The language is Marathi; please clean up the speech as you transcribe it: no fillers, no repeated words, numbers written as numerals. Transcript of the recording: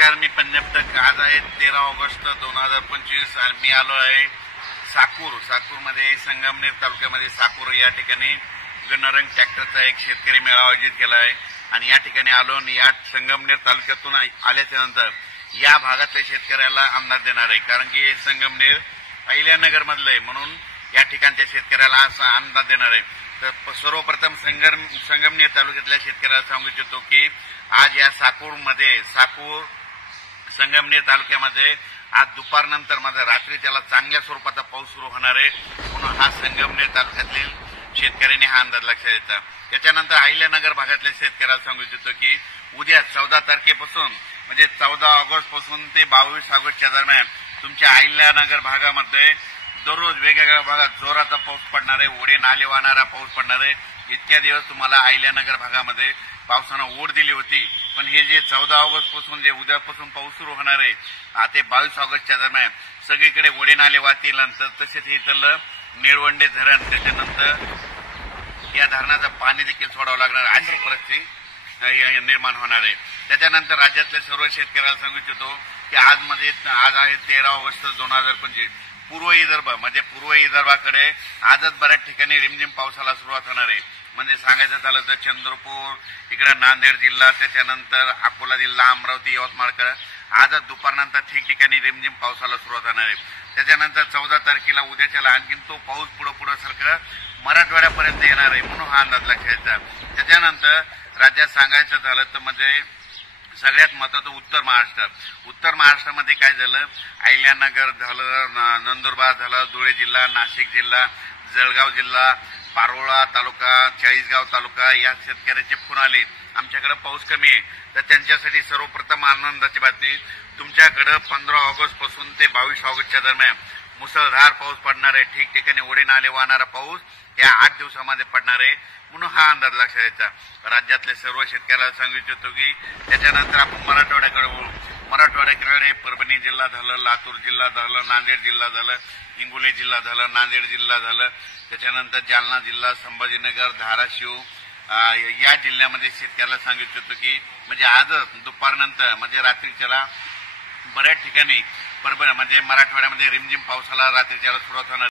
नमस्कार, मी पंजाब तक. आज आहे 13 ऑगस्ट 2025 आणि मी आलो आहे साकूरमध्ये संगमनेर तालुक्यामध्ये साकूर या ठिकाणी गणरंग ट्रॅक्टरचा एक शेतकरी मेळावा आयोजित केला आहे आणि या ठिकाणी आलो आणि या संगमनेर तालुक्यातून आल्याच्या नंतर या भागातल्या शेतकऱ्याला अंदाज देणार आहे, कारण की संगमनेर अहिल्यानगर मधलं आहे म्हणून या ठिकाणच्या शेतकऱ्याला असा अंदाज देणार आहे. तर सर्वप्रथम संगमनेर तालुक्यातल्या शेतकऱ्याला सांगू इच्छितो की आज या साकूर संगमनेर तालुक्यामध्ये आज दुपारनंतर मध्ये रात्री त्याला चांगल्या स्वरूपाचा पाऊस सुरू होणार आहे म्हणून हा संगमनेर तालुक्यातील शेतकऱ्यांनी हा अंदाज लक्षात घेतला. त्याच्यानंतर अहिल्यानगर भागातल्या शेतकऱ्याला सांगू इच्छितो की उद्या 14 तारखेपासून म्हणजे 14 ऑगस्ट पासून ते 22 ऑगस्टच्या दरम्यान तुमच्या अहिल्यानगर भागामध्ये दररोज वेगवेगळ्या भागात जोराचा पाऊस पडणार आहे, ओढे नाले वाहणारा पाऊस पडणार आहे. इतक्या दिवस तुम्हाला अहिल्यानगर भागामध्ये पावसानं ओढ दिली होती, पण हे जे 14 ऑगस्ट पासून जे उद्यापासून पाऊस सुरू होणार आहे ते 22 ऑगस्टच्या दरम्यान सगळीकडे ओढे नाले वाहतील. नंतर तसेच इथलं निळवंडे धरण त्याच्यानंतर या धरणाचं पाणी देखील सोडावं लागणार अशी परिस्थिती निर्माण होणार आहे. त्याच्यानंतर राज्यातल्या सर्व शेतकऱ्याला सांगू इच्छितो की आज आहे 13 ऑगस्ट 2025. पूर्व विदर्भाकडे आजच बऱ्याच ठिकाणी रिमझिम पावसाला सुरुवात होणार आहे. म्हणजे सांगायचं झालं तर चंद्रपूर, इकडे नांदेड जिल्हा, त्याच्यानंतर अकोला जिल्हा, अमरावती, यवतमाळकडे आजच दुपारनंतर ठिकठिकाणी रिमझिम पावसाला सुरुवात होणार आहे. त्याच्यानंतर 14 तारखेला उद्याच्याला आणखीन तो पाऊस पुढे सारखं मराठवाड्यापर्यंत येणार आहे म्हणून हा अंदाज लक्षात घ्यायचा. त्याच्यानंतर राज्यात सांगायचं झालं तर म्हणजे सगळ्यात महत्वाचं उत्तर महाराष्ट्रामध्ये काय झालं, अहिल्यानगर झालं, नंदुरबार झालं, धुळे जिल्हा, नाशिक जिल्हा, जळगाव जिल्हा, पारोळा तालुका, चाळीसगाव तालुका या शेतकऱ्याचे फोन आले आमच्याकडे पाऊस कमी आहे. तर त्यांच्यासाठी सर्वप्रथम आनंदाची बातमी, तुमच्याकडे 15 ऑगस्ट पासून ते 22 ऑगस्टच्या दरम्यान मुसळधार पाऊस पडणार आहे. ठिकठिकाणी ओढे नाले वाहणारा पाऊस या 8 दिवसामध्ये पडणार आहे म्हणून हा अंदाज लक्षात घ्यायचा. राज्यातल्या सर्व शेतकऱ्याला सांगू इच्छितो की त्याच्यानंतर आपण मराठवाड्याकडे वळू. मराठवाड्याकडे परभणी जिल्हा झालं, लातूर जिल्हा झालं, नांदेड जिल्हा झालं, हिंगोली जिल्हा झालं, नांदेड जिल्हा झालं, त्याच्यानंतर जालना जिल्हा, संभाजीनगर, धाराशिव या जिल्ह्यामध्ये शेतकऱ्याला सांगू इच्छितो की म्हणजे आज दुपारनंतर म्हणजे रात्रीच्याला बऱ्याच ठिकाणी म्हणजे मराठवाड्यामध्ये रिमझिम पावसाला रात्रीच्याला सुरुवात होणार.